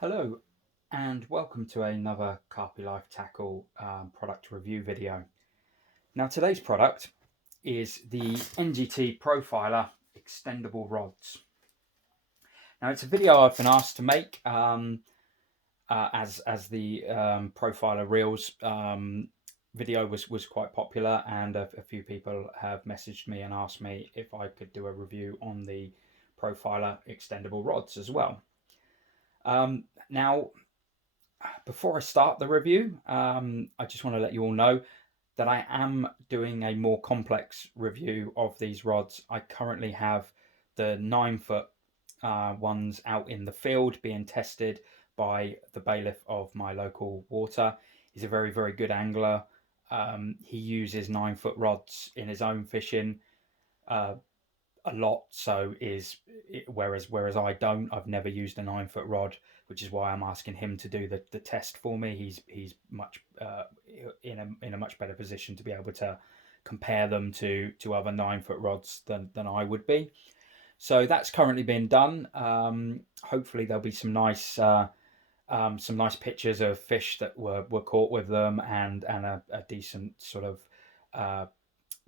Hello and welcome to another Carpi Life Tackle product review video. Now today's product is the NGT Profiler extendable rods. Now it's a video I've been asked to make as the Profiler Reels video was quite popular, and a few people have messaged me and asked me if I could do a review on the Profiler extendable rods as well. Now, before I start the review, I just want to let you all know that I am doing a more complex review of these rods. I currently have the 9-foot ones out in the field being tested by the bailiff of my local water. He's a very, very good angler. He uses 9-foot rods in his own fishing a lot, whereas I don't. I've never used a 9-foot rod, which is why I'm asking him to do the test for me. He's much in a much better position to be able to compare them to other 9-foot rods than I would be. So that's currently being done. Hopefully there'll be some nice pictures of fish that were caught with them, and a decent sort of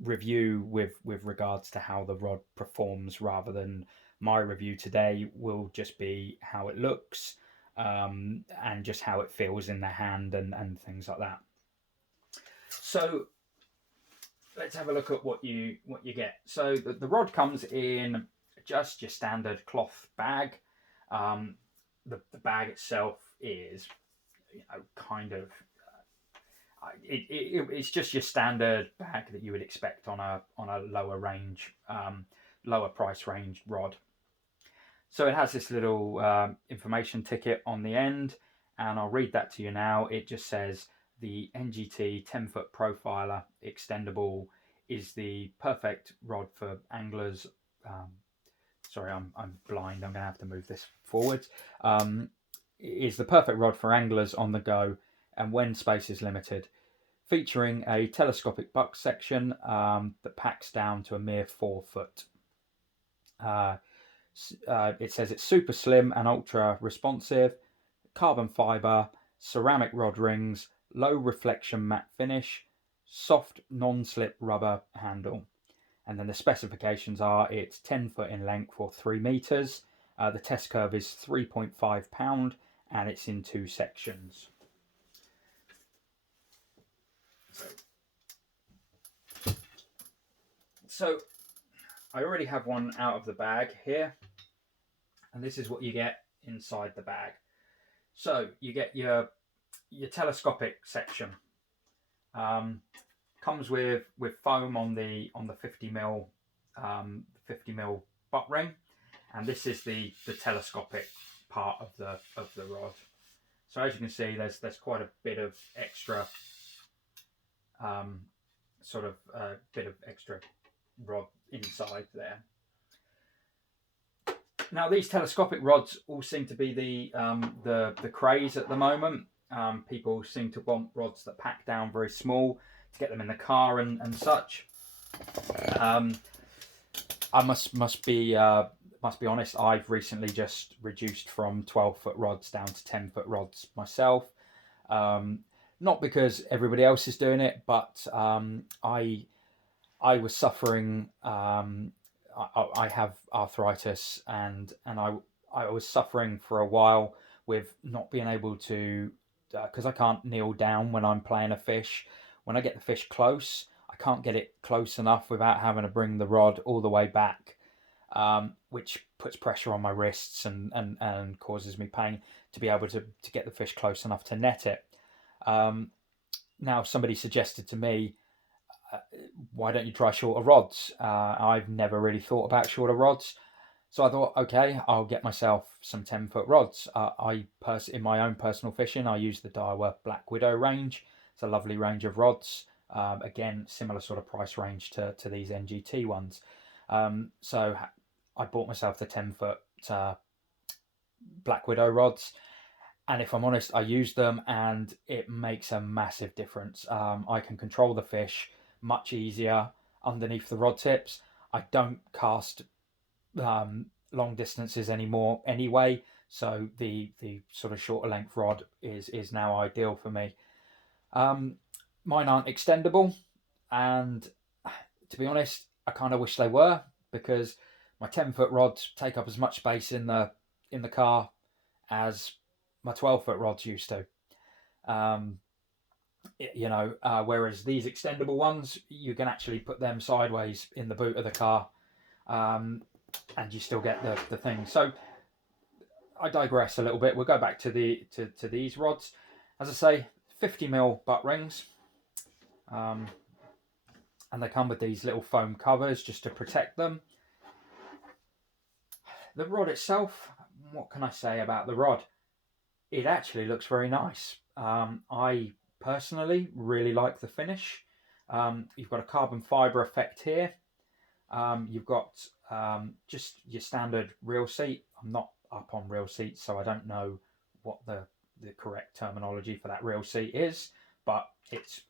review with regards to how the rod performs, rather than my review today will just be how it looks and just how it feels in the hand and things like that. So let's have a look at what you get. So the rod comes in just your standard cloth bag. The bag itself is kind of it's just your standard bag that you would expect on a lower price range rod. So it has this little information ticket on the end, and I'll read that to you now. It just says the NGT 10-foot Profiler extendable is the perfect rod for anglers. Sorry, I'm blind. I'm going to have to move this forward. Is the perfect rod for anglers on the go and when space is limited, featuring a telescopic buck section that packs down to a mere 4 foot. It says it's super slim and ultra responsive, carbon fibre, ceramic rod rings, low reflection matte finish, soft non-slip rubber handle. And then the specifications are it's 10 foot in length or 3 meters. The test curve is 3.5 pound and it's in 2 sections. So I already have one out of the bag here, and this is what you get inside the bag. So you get your telescopic section. Comes with foam on the 50mm 50mm butt ring, and this is the telescopic part of the rod. So as you can see, there's quite a bit of extra bit of extra rod inside there. Now these telescopic rods all seem to be the craze at the moment. People seem to want rods that pack down very small to get them in the car and such. I must be honest. I've recently just reduced from 12-foot rods down to 10-foot rods myself. Not because everybody else is doing it, but I was suffering. I have arthritis, and I was suffering for a while with not being able to, because I can't kneel down when I'm playing a fish. When I get the fish close, I can't get it close enough without having to bring the rod all the way back, which puts pressure on my wrists and causes me pain to be able to get the fish close enough to net it. Now somebody suggested to me, why don't you try shorter rods? I've never really thought about shorter rods, so I thought, okay, I'll get myself some 10-foot rods. In my own personal fishing, I use the Daiwa Black Widow range. It's a lovely range of rods. Again, similar sort of price range to these NGT ones. So I bought myself the 10-foot Black Widow rods. And if I'm honest, I use them and it makes a massive difference. I can control the fish much easier underneath the rod tips. I don't cast long distances anymore anyway, So the sort of shorter length rod is now ideal for me. Mine aren't extendable, and to be honest, I kind of wish they were, because my 10-foot rods take up as much space in the car as my 12-foot rods used to. Whereas these extendable ones, you can actually put them sideways in the boot of the car, and you still get the thing. So I digress a little bit. We'll go back to these rods. As I say, 50mm butt rings, and they come with these little foam covers just to protect them. The rod itself, what can I say about the rod? It actually looks very nice. I personally really like the finish. You've got a carbon fibre effect here. You've got just your standard reel seat. I'm not up on reel seats, so I don't know what the correct terminology for that reel seat is, but it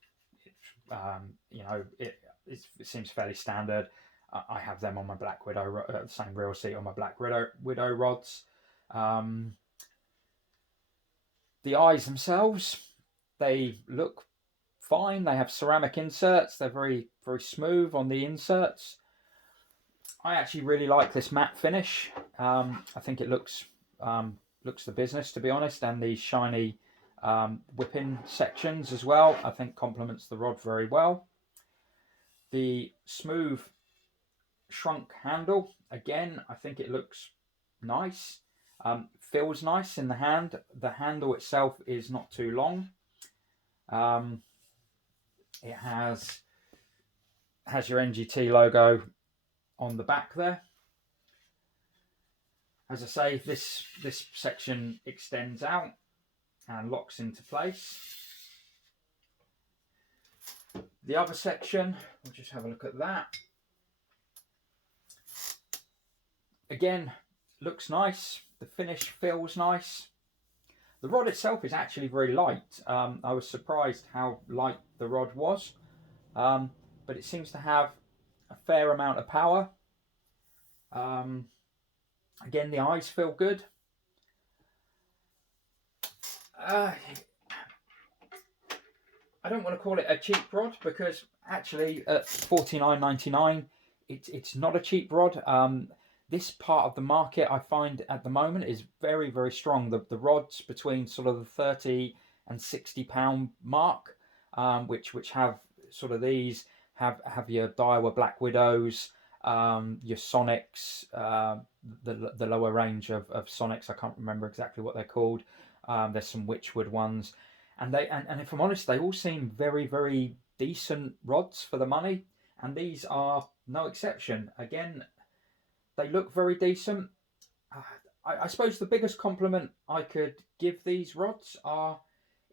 seems fairly standard. I have them on my Black Widow, the same reel seat on my Black Widow rods. The eyes themselves, they look fine. They have ceramic inserts. They're very, very smooth on the inserts. I actually really like this matte finish. I think it looks the business, to be honest, and the shiny whipping sections as well, I think complements the rod very well. The smooth shrunk handle, again, I think it looks nice. Feels nice in the hand. The handle itself is not too long. It has your NGT logo on the back there. As I say, this section extends out and locks into place. The other section, we'll just have a look at that. Again, looks nice. The finish feels nice. The rod itself is actually very light. I was surprised how light the rod was, but it seems to have a fair amount of power. Again, the eyes feel good. I don't want to call it a cheap rod, because actually at $49.99, it's not a cheap rod. This part of the market, I find at the moment, is very, very strong. The rods between sort of the £30 and £60 mark, which have sort of these, have your Daiwa Black Widows, your Sonics, the lower range of Sonics. I can't remember exactly what they're called. There's some Witchwood ones, and if I'm honest, they all seem very, very decent rods for the money, and these are no exception. Again, they look very decent. I suppose the biggest compliment I could give these rods are,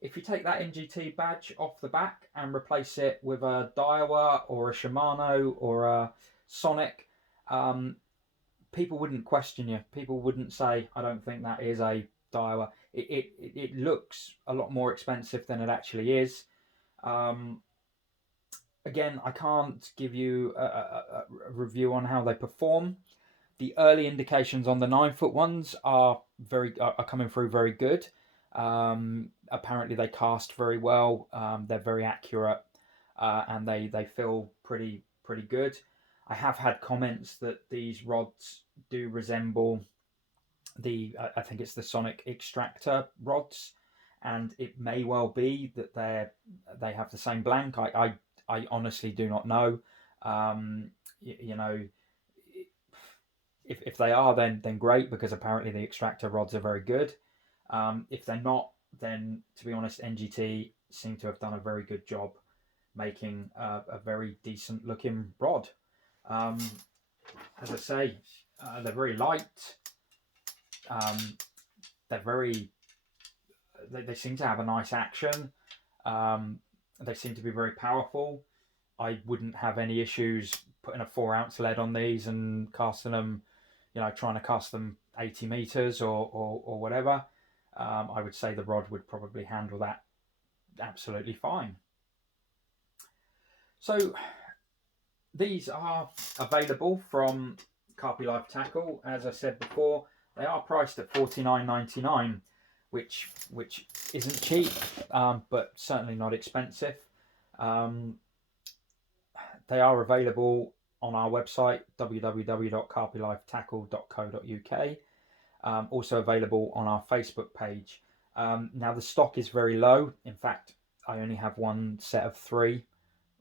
if you take that NGT badge off the back and replace it with a Daiwa or a Shimano or a Sonic, people wouldn't question you. People wouldn't say, I don't think that is a Daiwa. It looks a lot more expensive than it actually is. Again, I can't give you a review on how they perform. The early indications on the 9-foot ones are coming through very good. Apparently they cast very well. They're very accurate, and they feel pretty good. I have had comments that these rods do resemble I think it's the Sonic Extractor rods, and it may well be that they have the same blank. I honestly do not know. If they are, then great, because apparently the Extractor rods are very good. If they're not, then to be honest, NGT seem to have done a very good job making a very decent looking rod. As I say, they're very light. They seem to have a nice action. They seem to be very powerful. I wouldn't have any issues putting a 4-ounce lead on these and casting them, trying to cast them 80 meters or whatever. I would say the rod would probably handle that absolutely fine. So these are available from Carpi Life Tackle. As I said before, They are priced at $49.99, which isn't cheap, but certainly not expensive. They are available on our website, www.carpylifetackle.co.uk. Also available on our Facebook page. Now the stock is very low. In fact, I only have one set of three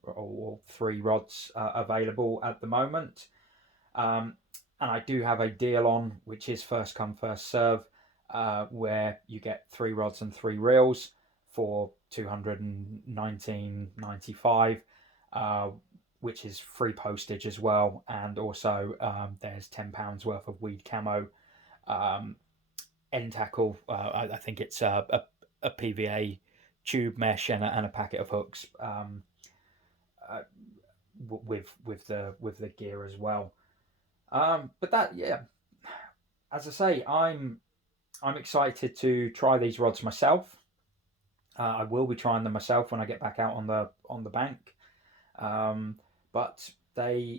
or three rods available at the moment. And I do have a deal on, which is first come first serve, where you get 3 rods and 3 reels for $219.95, which is free postage as well, and also there's £10 worth of weed camo end tackle. I think it's a PVA tube mesh and a packet of hooks with the gear as well. But that, yeah, as I say, I'm excited to try these rods myself. I will be trying them myself when I get back out on the bank. But they're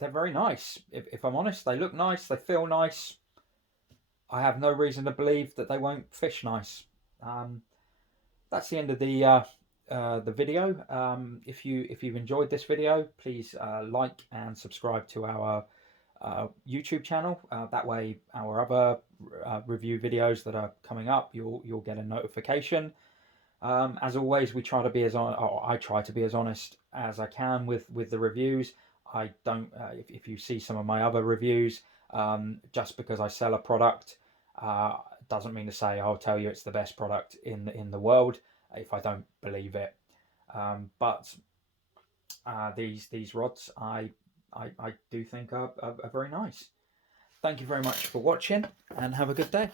very nice. If I'm honest, they look nice. They feel nice. I have no reason to believe that they won't fish nice. That's the end of the video. If you've enjoyed this video, please like and subscribe to our YouTube channel. That way, our other review videos that are coming up, you'll get a notification. As always, I try to be as honest as I can with the reviews. I don't. If you see some of my other reviews, just because I sell a product, doesn't mean to say I'll tell you it's the best product in the world if I don't believe it. But these rods, I do think are very nice. Thank you very much for watching, and have a good day.